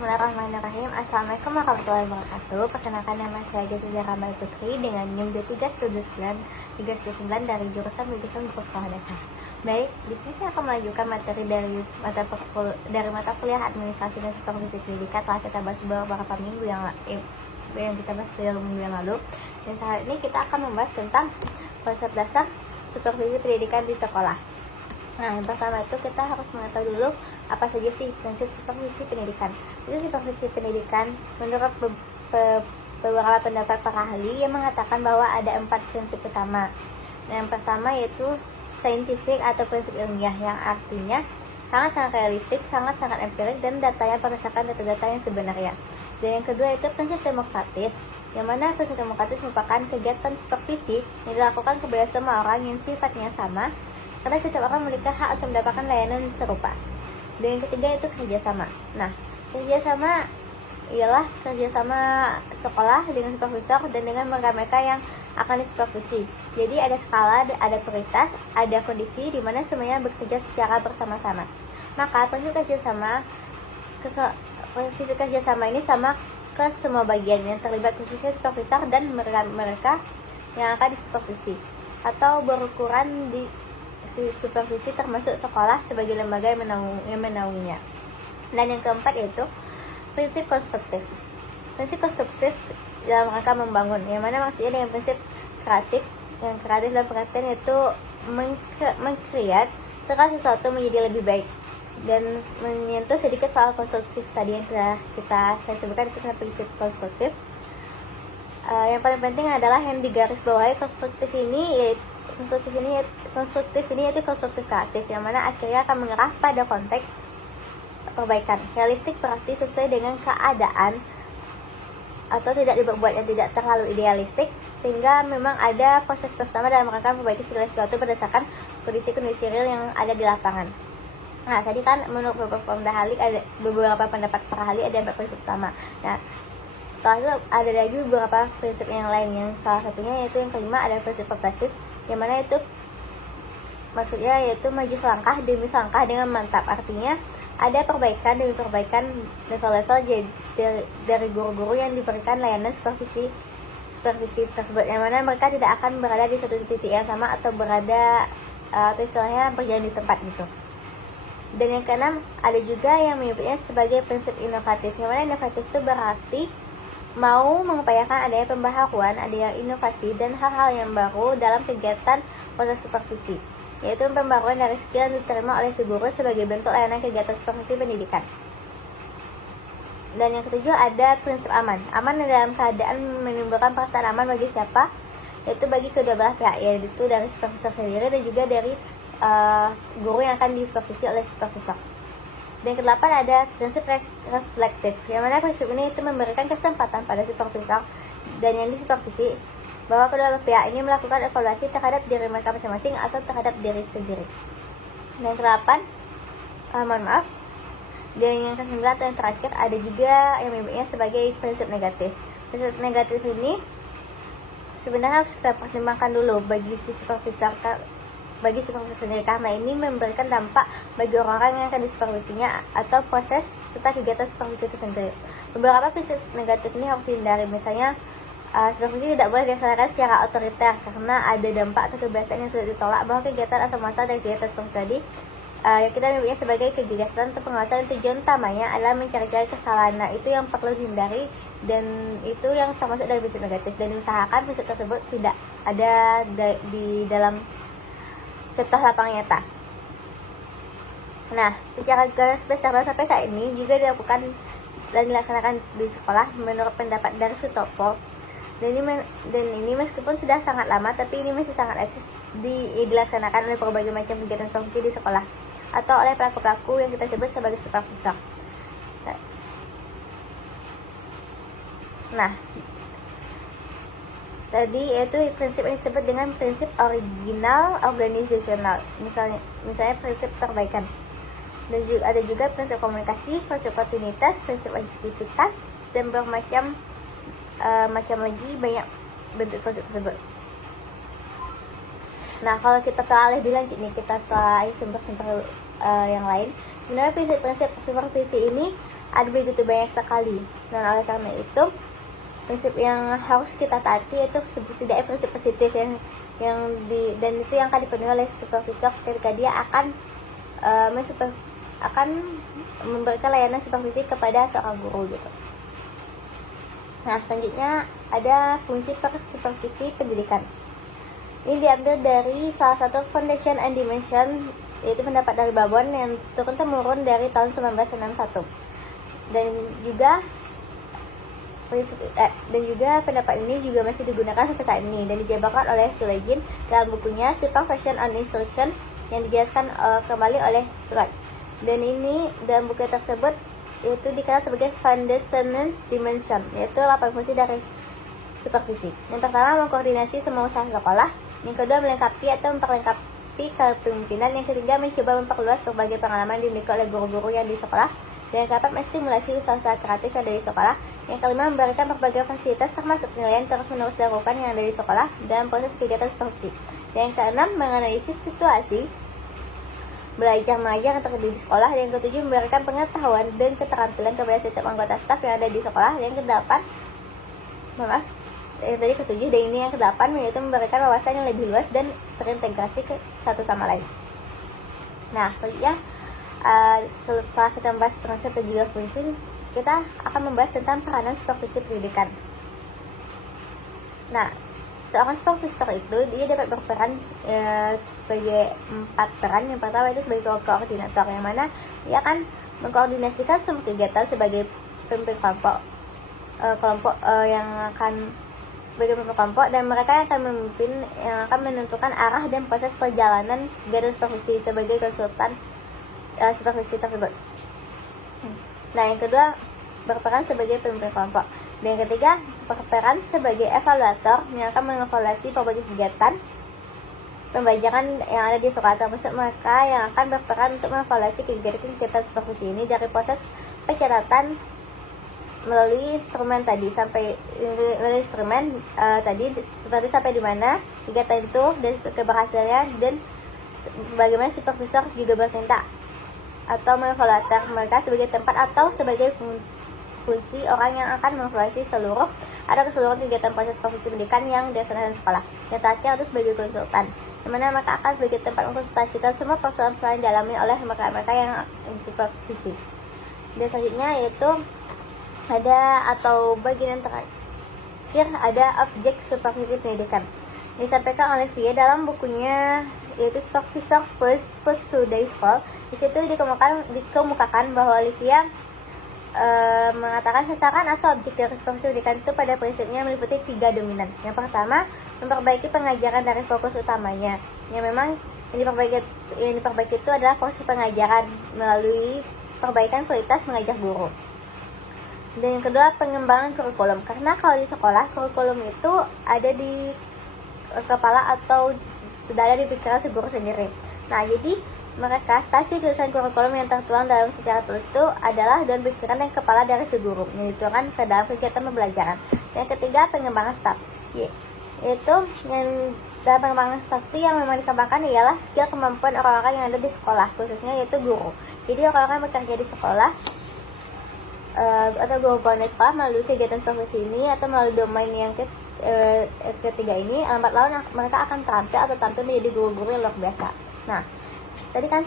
Bismillahirrahmanirrahim. Assalamualaikum warahmatullahi wabarakatuh. Perkenalkan, nama saya Jessica Ramai Putri dengan NIM 379 dari jurusan Pendidikan Guru Sekolah Dasar. Baik, di sini saya akan melanjutkan materi dari mata kuliah Administrasi dan Supervisi Pendidikan. Telah kita bahas beberapa minggu yang kita bahas beberapa minggu yang lalu. Dan saat ini kita akan membahas tentang konsep dasar supervisi pendidikan di sekolah. Nah, yang pertama itu kita harus mengetahui dulu apa saja sih prinsip supervisi pendidikan. Itu supervisi pendidikan menurut beberapa pendapat para ahli yang mengatakan bahwa ada 4 prinsip utama. Nah, yang pertama yaitu scientific atau prinsip ilmiah, yang artinya sangat-sangat realistik, sangat-sangat empirik, dan datanya berdasarkan data-data yang sebenarnya. Dan yang kedua itu prinsip demokratis, yang mana prinsip demokratis merupakan kegiatan supervisi yang dilakukan kepada semua orang yang sifatnya sama, karena setiap orang memiliki hak untuk mendapatkan layanan serupa. Dan yang ketiga itu kerjasama. Nah, kerjasama ialah kerjasama sekolah dengan supervisor dan dengan mereka yang akan disupervisi. Jadi ada skala, ada prioritas, ada kondisi di mana semuanya bekerja secara bersama-sama. Maka prinsip kerjasama ini sama ke semua bagian yang terlibat, khususnya supervisor dan mereka yang akan disupervisi, atau berukuran di supervisi termasuk sekolah sebagai lembaga yang menaunginya. Dan yang keempat yaitu prinsip konstruktif. Prinsip konstruktif dalam rangka membangun, yang mana maksudnya dengan prinsip kreatif. Yang kreatif dalam pengertian yaitu mengkreat segala sesuatu menjadi lebih baik. Dan menyentuh sedikit soal konstruktif tadi yang saya sebutkan, itu prinsip konstruktif. Yang paling penting adalah yang digarisbawahi konstruktif ini yaitu konstruktif kreatif, yang mana akhirnya akan mengarah pada konteks perbaikan. Realistik berarti sesuai dengan keadaan atau tidak dibuat yang tidak terlalu idealistik, sehingga memang ada proses bersama dalam rangka memperbaiki segala sesuatu berdasarkan kondisi-kondisi real yang ada di lapangan. Nah, tadi kan menurut beberapa pendapat para ahli ada 4 prinsip utama. Nah, setelah itu ada lagi beberapa prinsip yang lain, yang salah satunya yaitu yang kelima ada prinsip progresif, yang mana itu maksudnya yaitu maju selangkah demi selangkah dengan mantap. Artinya ada perbaikan demi perbaikan level-level dari guru-guru yang diberikan layanan supervisi tersebut, yang mana mereka tidak akan berada di satu titik yang sama atau atau istilahnya berjalan di tempat gitu. Dan yang keenam ada juga yang menyebutnya sebagai prinsip inovatif, yang mana inovatif itu berarti mau mengupayakan adanya pembaharuan, adanya inovasi dan hal-hal yang baru dalam kegiatan proses supervisi, yaitu pembaruan dari skill yang diterima oleh si guru sebagai bentuk layanan kegiatan supervisi pendidikan. Dan yang ketujuh ada prinsip aman. Aman dalam keadaan menimbulkan perasaan aman bagi siapa? Yaitu bagi kedua belah pihak, yaitu dari supervisor sendiri dan juga dari guru yang akan disupervisi oleh supervisor. Dan yang ke-8 ada prinsip reflektif, yang mana prinsip ini itu memberikan kesempatan pada supervisor dan yang disupervisi bahwa kedua pihak ini melakukan evaluasi terhadap diri mereka masing-masing atau terhadap diri sendiri. Dan yang ke-8 dan yang ke-9 atau yang terakhir ada juga yang menyebutnya sebagai prinsip negatif. Prinsip negatif ini sebenarnya harus kita pertimbangkan dulu bagi supervisor sendiri, karena ini memberikan dampak bagi orang-orang yang akan disupervisinya atau proses serta kegiatan supervisi itu sendiri. Beberapa prinsip negatif ini harus dihindari, misalnya supervisi tidak boleh dilaksanakan secara otoriter karena ada dampak atau kebiasaan yang sudah ditolak, bahwa kegiatan asal muasal dari kegiatan supervisi tadi yang kita menyebutnya sebagai kegiatan atau pengawasan tujuan utamanya adalah mencari-cari kesalahan. Nah, itu yang perlu dihindari dan itu yang termasuk dari prinsip negatif, dan diusahakan prinsip tersebut tidak ada di dalam contoh lapangan nyata. Nah, secara garis besar sampai saat ini juga dilakukan dan dilaksanakan di sekolah menurut pendapat dari Sutopo. Dan ini meskipun sudah sangat lama, tapi ini masih sangat eksis dilaksanakan oleh berbagai macam kegiatan supervisi di sekolah atau oleh pelaku-pelaku yang kita sebut sebagai supervisor. Nah, tadi yaitu prinsip yang disebut dengan prinsip original organisasional, misalnya prinsip perbaikan. Dan juga ada juga prinsip komunikasi, prinsip kontinuitas, prinsip aktivitas, dan bermacam lagi banyak bentuk prinsip tersebut. Nah, kalau kita telah lebih lanjut nih, kita telah sumber-sumber yang lain, sebenarnya prinsip-prinsip supervisi ini ada begitu banyak sekali. Dan oleh karena itu prinsip yang harus kita taati itu tidak prinsip positif dan itu yang akan dipenuhi oleh supervisor ketika dia akan akan memberikan layanan supervisi kepada seorang guru gitu. Nah, selanjutnya ada fungsi supervisi pendidikan. Ini diambil dari salah satu Foundation and Dimension, yaitu pendapat dari Babon yang turun-temurun dari tahun 1961. Dan juga pendapat ini juga masih digunakan sampai saat ini dan dijabarkan oleh Sulejin dalam bukunya Supervision on Instruction yang dijelaskan kembali oleh Swart. Dan ini dalam buku tersebut yaitu dikenal sebagai Foundation Dimension, yaitu 8 fungsi dari supervisi. Yang pertama, mengkoordinasi semua usaha sekolah. Yang kedua, melengkapi atau memperlengkapi kepemimpinan. Yang ketiga, mencoba memperluas berbagai pengalaman dimiliki oleh guru-guru yang di sekolah. Dan yang keempat, menstimulasi usaha-usaha kreatif yang dari sekolah. Yang kelima, memberikan berbagai fasilitas termasuk penilaian terus-menerus dilakukan yang dari sekolah dalam proses kegiatan supervisi. Dan yang keenam, menganalisis situasi belajar mengajar yang terjadi di sekolah. Dan yang ketujuh, memberikan pengetahuan dan keterampilan kepada setiap anggota staf yang ada di sekolah. Yang kedelapan, tadi ketujuh dan ini yang kedelapan, yaitu memberikan wawasan yang lebih luas dan terintegrasi ke satu sama lain. Nah, selanjutnya setelah kita membahas konsep dan juga fungsi, kita akan membahas tentang peranan supervisi pendidikan. Nah, seorang supervisor itu dia dapat berperan sebagai 4 peran. Yang pertama itu sebagai koordinator, yang mana dia akan mengkoordinasikan semua kegiatan sebagai pemimpin kelompok yang akan sebagai pemimpin kelompok, dan mereka yang akan memimpin, yang akan menentukan arah dan proses perjalanan kegiatan supervisi sebagai konsultan supervisi tersebut. Nah, yang kedua berperan sebagai pemimpin kelompok. Dan yang ketiga, berperan sebagai evaluator yang akan mengevaluasi berbagai kegiatan pembelajaran yang ada di sekolah tersebut. Mereka yang akan berperan untuk mengevaluasi kegiatan supervisi ini dari proses pencatatan melalui instrumen tadi seperti sampai di mana kegiatan itu dan keberhasilannya, dan bagaimana supervisor juga bertindak atau mengevaluasi mereka sebagai tempat atau sebagai fungsi orang yang akan mengevaluasi keseluruhan kegiatan proses supervisi pendidikan yang dilaksanakan sekolah. Yang terakhir itu sebagai konsultan, di mana mereka akan sebagai tempat mengkonsultasikan semua persoalan-persoalan yang dialami oleh mereka yang disupervisi. Dan selanjutnya yaitu bagian terakhir ada objek supervisi pendidikan. Disampaikan oleh Via dalam bukunya yaitu Supervisor First Food Day School. Di situ dikemukakan bahwa Olivia mengatakan sasaran atau objek dari supervisi pendidikan itu pada prinsipnya meliputi 3 dominan. Yang pertama, memperbaiki pengajaran dari fokus utamanya. Yang memang yang diperbaiki itu adalah proses pengajaran melalui perbaikan kualitas mengajar guru. Dan yang kedua, pengembangan kurikulum. Karena kalau di sekolah, kurikulum itu ada di kepala atau sudah ada di pikiran si guru sendiri. Nah, jadi mereka stasi tulisan kurikulum yang tertuang dalam secara tulis itu adalah dalam pikiran yang kepala dari si guru, yang dituangkan ke dalam kegiatan pembelajaran. Yang ketiga, pengembangan staf. Yaitu yang dalam pengembangan staf itu yang memang dikembangkan ialah skill kemampuan orang-orang yang ada di sekolah, khususnya yaitu guru. Jadi orang-orang bekerja di sekolah atau guru-guru di sekolah melalui kegiatan profesi ini atau melalui domain yang ketiga ini, lambat laun mereka akan tampil menjadi guru-guru yang luar biasa. Nah, tadi kan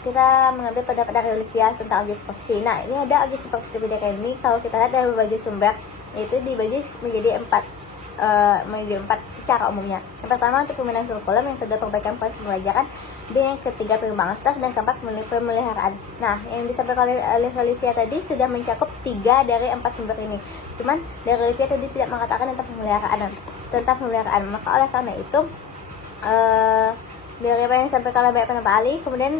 kita mengambil pendapat dari Olivia tentang objek supervisi. Nah, ini ada objek supervisi pendidikan ini kalau kita lihat dari berbagai sumber, yaitu dibagi menjadi 4 secara umumnya. Yang pertama untuk pembinaan kurikulum, yang kedua perbaikan proses pembelajaran, dan yang ketiga pengembangan staf, dan keempat pemeliharaan. Nah, yang disampaikan oleh Olivia tadi sudah mencakup 3 dari 4 sumber ini. Cuman dari Olivia tadi tidak mengatakan tentang pemeliharaan. Maka oleh karena itu dari apa yang disampaikan oleh banyak pendapat ahli, kemudian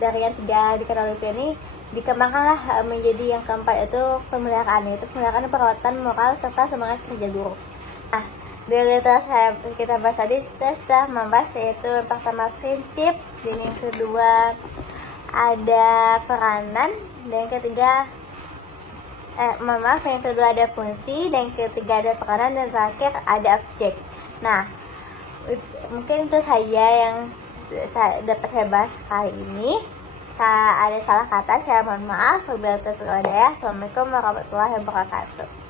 dari yang 3 dikenal Olivia ini dikembangkanlah menjadi yang keempat, itu pemeliharaan, yaitu pemeliharaan perawatan moral serta semangat kerja guru. Nah, dari kita bahas tadi, kita sudah membahas yaitu yang pertama prinsip, dan yang kedua ada peranan, dan yang ketiga yang kedua ada fungsi, dan yang ketiga ada peranan, dan terakhir ada objek. Nah, mungkin itu saja yang dapat saya bahas kali ini. ada salah kata saya mohon maaf. Wabillahi taufiq wal hidayah. Assalamualaikum warahmatullahi wabarakatuh.